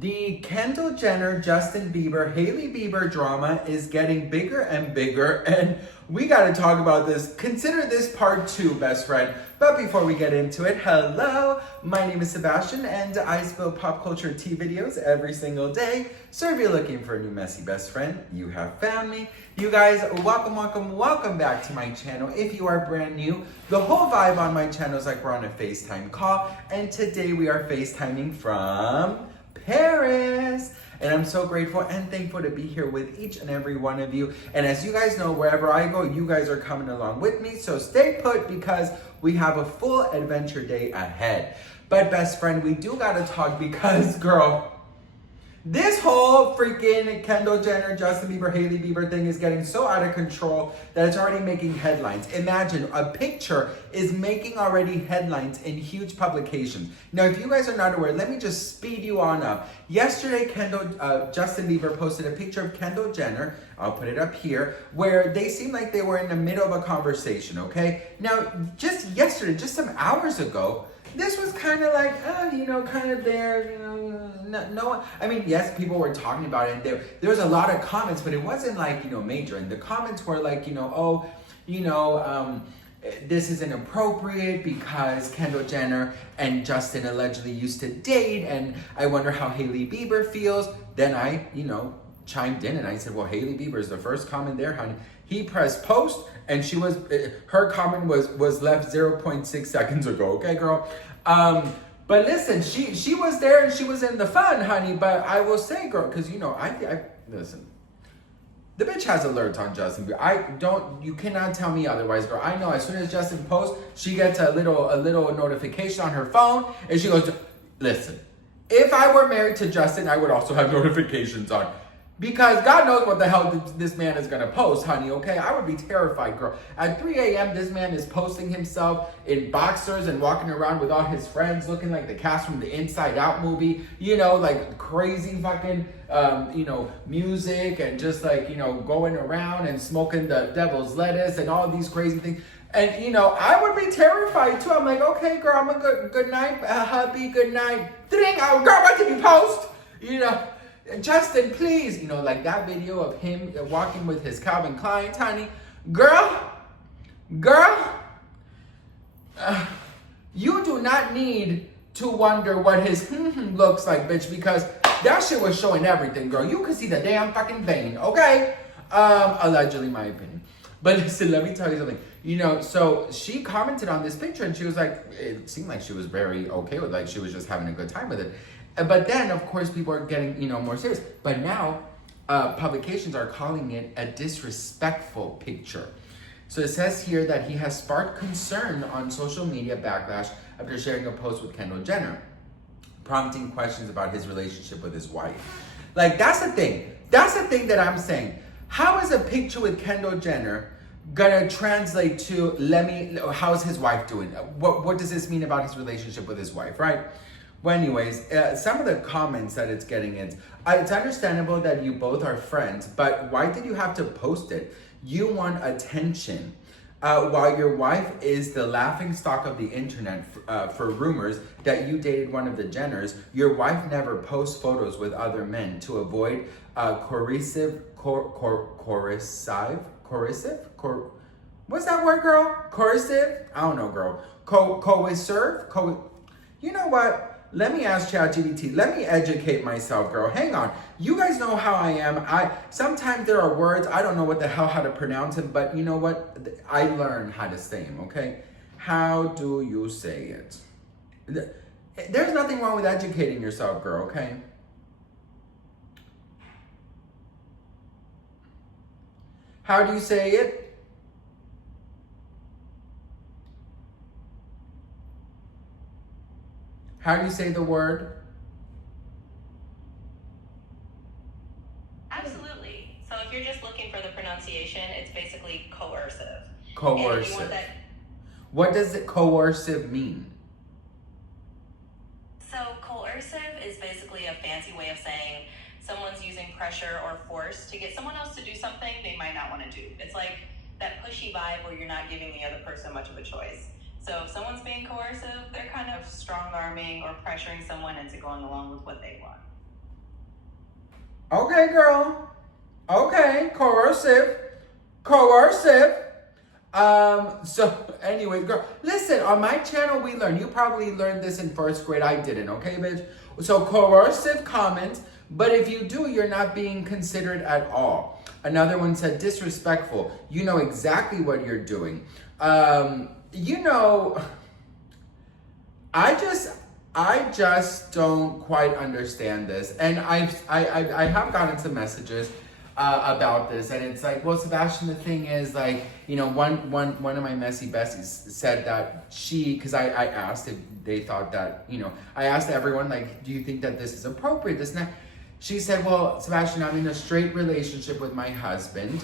The Kendall Jenner, Justin Bieber, Hailey Bieber drama is getting bigger and bigger, and we got to talk about this. Consider this part 2, best friend. But before we get into it, hello, my name is Sebastian, and I spill pop culture tea videos every single day. So if you're looking for a new messy best friend, you have found me. You guys, welcome back to my channel. If you are brand new, the whole vibe on my channel is like we're on a FaceTime call, and today we are FaceTiming from Paris. And I'm so grateful and thankful to be here with each and every one of you. And as you guys know, wherever I go, you guys are coming along with me. So stay put because we have a full adventure day ahead. But best friend, we do gotta talk because, girl, this whole freaking Kendall Jenner, Justin Bieber, Hailey Bieber thing is getting so out of control that it's already making headlines. Imagine a picture is making already headlines in huge publications. Now, if you guys are not aware, let me just speed you on up. Yesterday, Justin Bieber posted a picture of Kendall Jenner, I'll put it up here, where they seemed like they were in the middle of a conversation, okay? Now, just yesterday, just some hours ago, this was kind of like, kind of there, no, I mean, yes, people were talking about it, and there was a lot of comments, but it wasn't like, major, and the comments were like, this is inappropriate because Kendall Jenner and Justin allegedly used to date, and I wonder how Hailey Bieber feels. Then I, chimed in and I said, well, Hailey Bieber is the first comment there, honey. He pressed post and her comment was left 0.6 seconds ago, okay, girl? But listen, she was there and she was in the fun, honey. But I will say, girl, because I listen. The bitch has alerts on Justin Bieber. You cannot tell me otherwise, girl. I know as soon as Justin posts, she gets a little notification on her phone and she goes, listen, if I were married to Justin, I would also have notifications on. Because God knows what the hell this man is going to post, honey, okay? I would be terrified, girl. At 3 a.m., this man is posting himself in boxers and walking around with all his friends looking like the cast from the Inside Out movie, like crazy fucking, music and just like, going around and smoking the devil's lettuce and all these crazy things. And, I would be terrified, too. I'm like, okay, girl, I'm a good night, hubby, good night. Oh, girl, what did you post? Justin, please, like that video of him walking with his Calvin Klein, honey. Girl, you do not need to wonder what his looks like, bitch, because that shit was showing everything, girl. You could see the damn fucking vein, okay? Allegedly, my opinion. But listen, let me tell you something. So she commented on this picture and she was like, it seemed like she was very okay with, like she was just having a good time with it. But then, of course, people are getting, more serious. But now, publications are calling it a disrespectful picture. So it says here that he has sparked concern on social media backlash after sharing a post with Kendall Jenner, prompting questions about his relationship with his wife. Like, that's the thing. That's the thing that I'm saying. How is a picture with Kendall Jenner gonna translate to, how's his wife doing? What does this mean about his relationship with his wife, right? Well, anyways, some of the comments that it's getting it's understandable that you both are friends, but why did you have to post it? You want attention. While your wife is the laughing stock of the internet for rumors that you dated one of the Jenners, your wife never posts photos with other men to avoid coercive, what's that word, girl? Coercive? I don't know, girl. Coercive? You know what? Let me ask ChatGPT. Let me educate myself, girl. Hang on. You guys know how I am. Sometimes there are words, I don't know what the hell how to pronounce them, but you know what? I learn how to say them, okay? How do you say it? There's nothing wrong with educating yourself, girl, okay? How do you say it? How do you say the word? Absolutely. So if you're just looking for the pronunciation, it's basically coercive. Coercive. What does coercive mean? So coercive is basically a fancy way of saying someone's using pressure or force to get someone else to do something they might not want to do. It's like that pushy vibe where you're not giving the other person much of a choice. So if someone's being coercive, they're kind of strong-arming or pressuring someone into going along with what they want. Okay, girl. Okay, coercive. Coercive. So anyway, girl, listen, on my channel we learn. You probably learned this in first grade. I didn't, okay, bitch? So coercive comments, but if you do, you're not being considered at all. Another one said disrespectful. You know exactly what you're doing. You know, I just don't quite understand this, and I have gotten some messages about this, and it's like, well, Sebastian, the thing is, like, you know, one of my messy besties said that because I asked if they thought that, you know, I asked everyone, like, do you think that this is appropriate, this and that. She said, well, Sebastian, I'm in a straight relationship with my husband,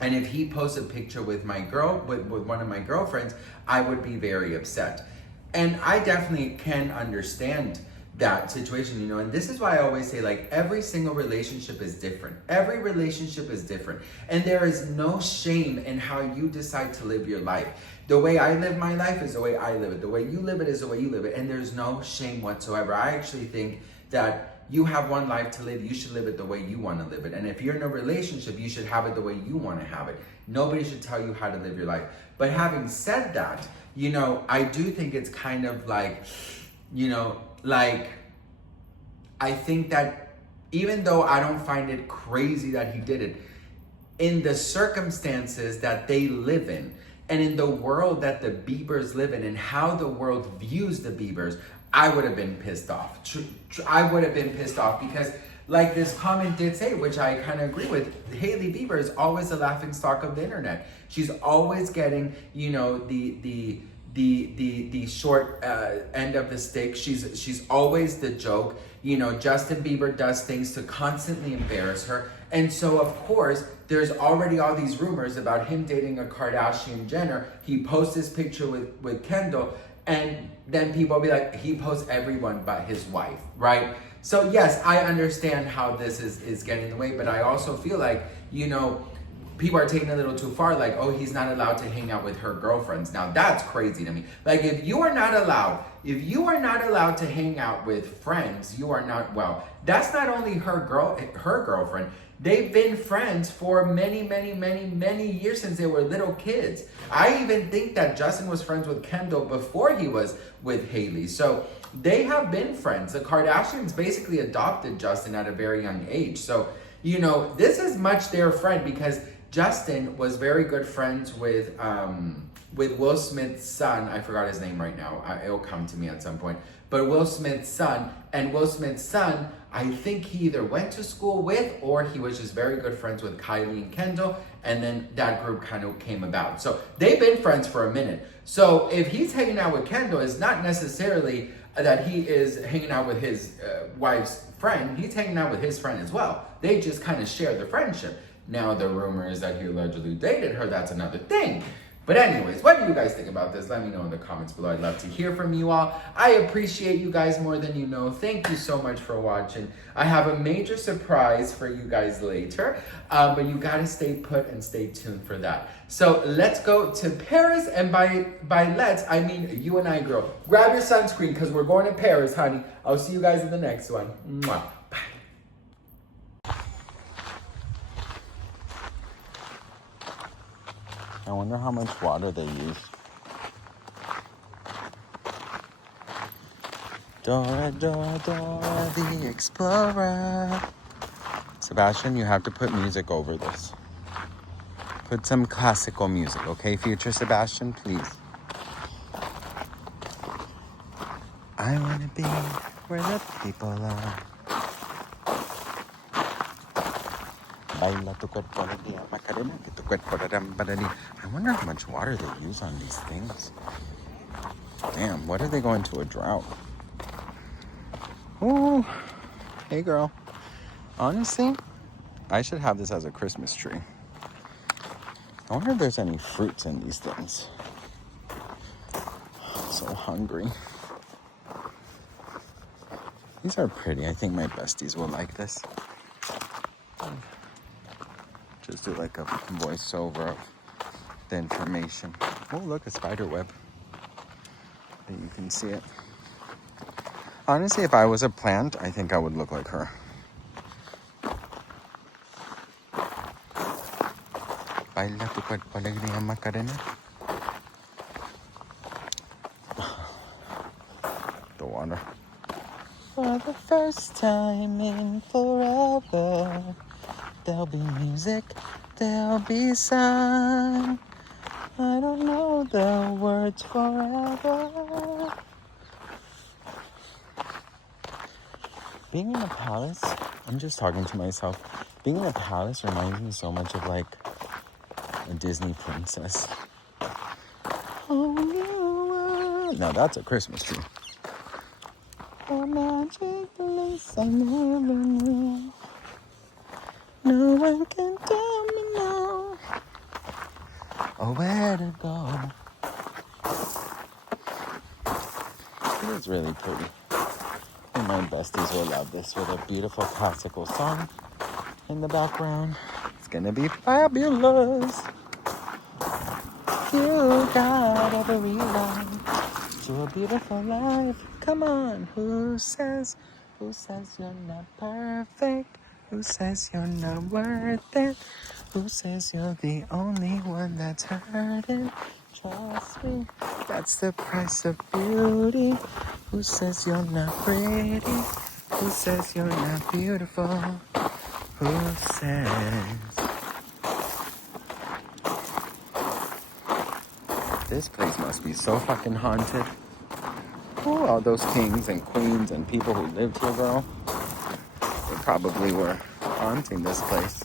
and if he posts a picture with with one of my girlfriends, I would be very upset. And I definitely can understand that situation, you know, and this is why I always say, like, every single relationship is different. Every relationship is different. And there is no shame in how you decide to live your life. The way I live my life is the way I live it. The way you live it is the way you live it. And there's no shame whatsoever. I actually think that you have one life to live. You should live it the way you want to live it. And if you're in a relationship, you should have it the way you want to have it. Nobody should tell you how to live your life. But having said that, you know, I do think it's kind of like, you know, like, I think that even though I don't find it crazy that he did it, in the circumstances that they live in, and in the world that the Biebers live in, and how the world views the Biebers, I would have been pissed off. I would have been pissed off because, like this comment did say, which I kind of agree with, Hailey Bieber is always a laughing stock of the internet. She's always getting, you know, the short end of the stick. She's always the joke. You know, Justin Bieber does things to constantly embarrass her. And so, of course, there's already all these rumors about him dating a Kardashian Jenner. He posts this picture with Kendall, and then people will be like, he posts everyone but his wife, right? So yes, I understand how this is getting in the way, but I also feel like, you know, people are taking it a little too far, like, oh, he's not allowed to hang out with her girlfriends. Now that's crazy to me. Like, if you are not allowed to hang out with friends, you are not, well, that's not only her girlfriend. They've been friends for many, many, many, many years since they were little kids. I even think that Justin was friends with Kendall before he was with Hailey. So they have been friends. The Kardashians basically adopted Justin at a very young age. So, you know, this is much their friend, because Justin was very good friends with Will Smith's son. I forgot his name right now. It'll come to me at some point. But Will Smith's son, and Will Smith's son, I think he either went to school with, or he was just very good friends with Kylie and Kendall, and then that group kind of came about. So they've been friends for a minute. So if he's hanging out with Kendall, it's not necessarily that he is hanging out with his wife's friend. He's hanging out with his friend as well. They just kind of share the friendship. Now the rumor is that he allegedly dated her. That's another thing. But anyways, what do you guys think about this? Let me know in the comments below. I'd love to hear from you all. I appreciate you guys more than you know. Thank you so much for watching. I have a major surprise for you guys later, but you gotta stay put and stay tuned for that. So let's go to Paris, and by let's, I mean you and I, girl. Grab your sunscreen, because we're going to Paris, honey. I'll see you guys in the next one. Mwah. I wonder how much water they use. Dora, Dora, Dora the Explorer. Sebastian, you have to put music over this. Put some classical music, okay, future Sebastian, please. I want to be where the people are. Baila tu cuerpo alegría, Macarena, que tu cuerpo rarambarani. I wonder how much water they use on these things. Damn, what are they going to a drought? Ooh, hey girl. Honestly, I should have this as a Christmas tree. I wonder if there's any fruits in these things. I'm so hungry. These are pretty. I think my besties will like this. Just do like a voiceover of the information. Oh, look, a spider web. That you can see it. Honestly, if I was a plant, I think I would look like her. Baila tu cuerpo alegría Macarena. The water. For the first time in forever, there'll be music, there'll be sun. I don't know the words forever. Being in a palace, I'm just talking to myself. Being in a palace reminds me so much of like a Disney princess. Oh, you are. Now that's a Christmas tree. A magic place I never knew. No one can tell me now. Oh, where to go. It is really pretty. And my besties will love this with a beautiful classical song in the background. It's gonna be fabulous. You got every right to a beautiful life. Come on, who says you're not perfect? Who says you're not worth it? Who says you're the only one that's hurting? Trust me, that's the price of beauty. Who says you're not pretty? Who says you're not beautiful? Who says? This place must be so fucking haunted. Oh, all those kings and queens and people who lived here, girl. They probably were haunting this place.